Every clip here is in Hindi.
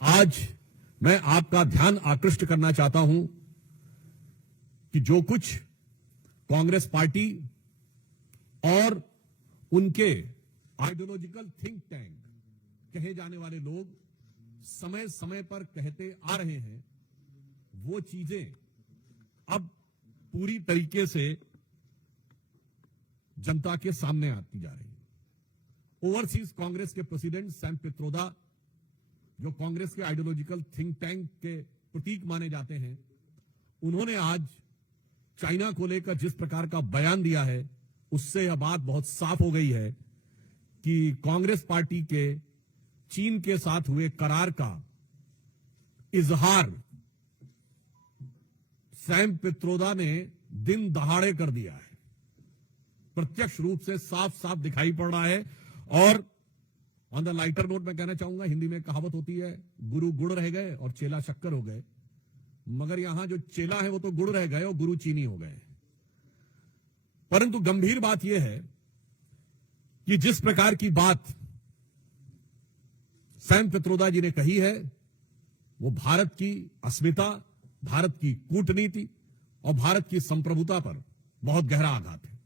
आज मैं आपका ध्यान आकृष्ट करना चाहता हूं कि जो कुछ कांग्रेस पार्टी और उनके आइडियोलॉजिकल थिंक टैंक कहे जाने वाले लोग समय समय पर कहते आ रहे हैं, वो चीजें अब पूरी तरीके से जनता के सामने आती जा रही है। ओवरसीज कांग्रेस के प्रेसिडेंट सैम पित्रोदा, जो कांग्रेस के आइडियोलॉजिकल थिंक टैंक के प्रतीक माने जाते हैं, उन्होंने आज चाइना को लेकर जिस प्रकार का बयान दिया है, उससे यह बात बहुत साफ हो गई है कि कांग्रेस पार्टी के चीन के साथ हुए करार का इजहार सैम पित्रोदा ने दिन दहाड़े कर दिया है। प्रत्यक्ष रूप से साफ साफ दिखाई पड़ रहा है। और ऑन द लाइटर नोट मैं कहना चाहूंगा, हिंदी में कहावत होती है, गुरु गुड़ रह गए और चेला शक्कर हो गए। मगर यहां जो चेला है वो तो गुड़ रह गए और गुरु चीनी हो गए। परंतु गंभीर बात यह है कि जिस प्रकार की बात सैम पित्रोदा जी ने कही है, वो भारत की अस्मिता, भारत की कूटनीति और भारत की संप्रभुता पर बहुत गहरा आघात है।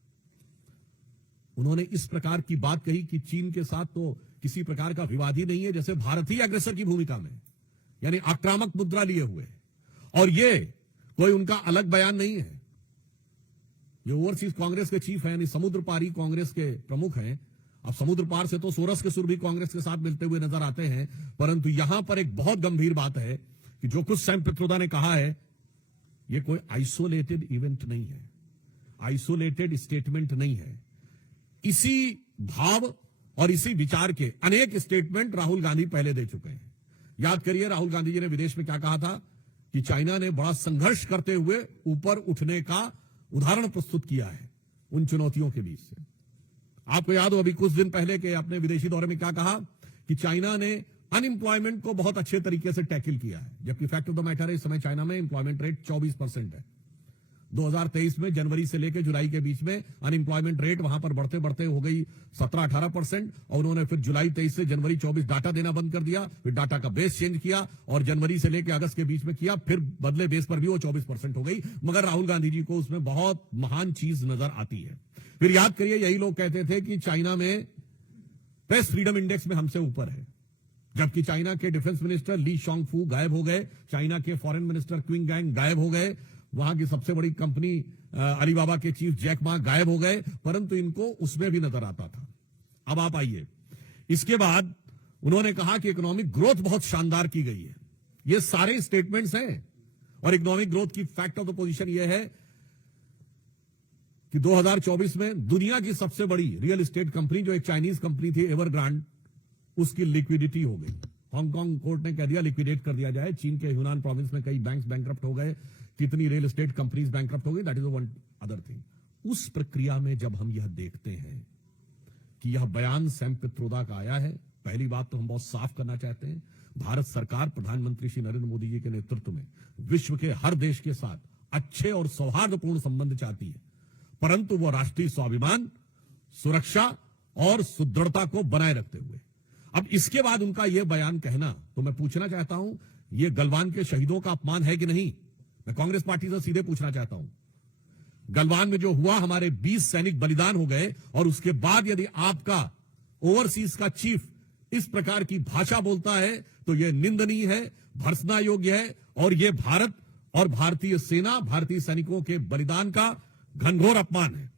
उन्होंने इस प्रकार की बात कही कि चीन के साथ तो किसी प्रकार का विवाद ही नहीं है, जैसे भारत ही अग्रेसर की भूमिका में, यानी आक्रामक मुद्रा लिए हुए। और ये कोई उनका अलग बयान नहीं है। ये ओवरसीज कांग्रेस के चीफ है, यानी समुद्र पारी कांग्रेस के प्रमुख हैं। अब समुद्र पार से तो सोरस के सुर भी कांग्रेस के साथ मिलते हुए नजर आते हैं। परंतु यहां पर एक बहुत गंभीर बात है कि जो कुछ सैम पित्रोदा ने कहा है, ये कोई आइसोलेटेड इवेंट नहीं है, आइसोलेटेड स्टेटमेंट नहीं है। इसी भाव और इसी विचार के अनेक स्टेटमेंट राहुल गांधी पहले दे चुके हैं। याद करिए, राहुल गांधी जी ने विदेश में क्या कहा था कि चाइना ने बड़ा संघर्ष करते हुए ऊपर उठने का उदाहरण प्रस्तुत किया है उन चुनौतियों के बीच से। आपको याद हो अभी कुछ दिन पहले के अपने विदेशी दौरे में क्या कहा कि चाइना ने अनएम्प्लॉयमेंट को बहुत अच्छे तरीके से टैकल किया है, जबकि फैक्ट ऑफ द मैटर है इस समय चाइना में एम्प्लॉयमेंट रेट 24% है। 2023 में जनवरी से लेकर जुलाई के बीच में अनएम्प्लॉयमेंट रेट वहां पर बढ़ते बढ़ते हो गई 17-18%। और उन्होंने फिर जुलाई 23 से जनवरी 24 डाटा देना बंद कर दिया, फिर डाटा का बेस चेंज किया और जनवरी से लेकर अगस्त के बीच में किया, फिर बदले बेस पर भी वो 24% हो गई। मगर राहुल गांधी जी को उसमें बहुत महान चीज नजर आती है। फिर याद करिए, यही लोग कहते थे कि चाइना में प्रेस फ्रीडम इंडेक्स में हमसे ऊपर है, जबकि चाइना के डिफेंस मिनिस्टर ली शॉन्गफू गायब हो गए, चाइना के फॉरेन मिनिस्टर क्विंग गैंग गायब हो गए, वहां की सबसे बड़ी कंपनी अलीबाबा के चीफ जैक मा गायब हो गए, परंतु इनको उसमें भी नजर आता था। अब आप आइए, इसके बाद उन्होंने कहा कि इकोनॉमिक ग्रोथ बहुत शानदार की गई है। ये सारे स्टेटमेंट्स हैं। और इकोनॉमिक ग्रोथ की फैक्ट ऑफ द पोजीशन यह है कि 2024 में दुनिया की सबसे बड़ी रियल एस्टेट कंपनी, जो एक चाइनीज कंपनी थी एवरग्रांड, उसकी लिक्विडिटी हो गई। हांगकांग कोर्ट ने कह दिया लिक्विडेट कर दिया जाए। चीन के ह्यूनान प्रोविंस में कई बैंक्स बैंकरप्ट हो गए, कितनी रियल एस्टेट कंपनीज बैंकरप्ट हो गई। That is one other thing. उस प्रक्रिया में जब हम यह देखते हैं कि यह बयान सैम पित्रोदा का आया है, पहली बात तो हम बहुत साफ करना चाहते हैं, भारत सरकार प्रधानमंत्री श्री नरेंद्र मोदी जी के नेतृत्व में विश्व के हर देश के साथ अच्छे और सौहार्दपूर्ण संबंध चाहती है, परंतु वो राष्ट्रीय स्वाभिमान, सुरक्षा और सुदृढ़ता को बनाए रखते हुए। अब इसके बाद उनका यह बयान कहना, तो मैं पूछना चाहता हूं, यह गलवान के शहीदों का अपमान है कि नहीं? मैं कांग्रेस पार्टी से सीधे पूछना चाहता हूं। गलवान में जो हुआ, हमारे 20 सैनिक बलिदान हो गए, और उसके बाद यदि आपका ओवरसीज का चीफ इस प्रकार की भाषा बोलता है तो यह निंदनीय है, भर्त्सना योग्य है, और यह भारत और भारतीय सेना, भारतीय सैनिकों के बलिदान का घनघोर अपमान है।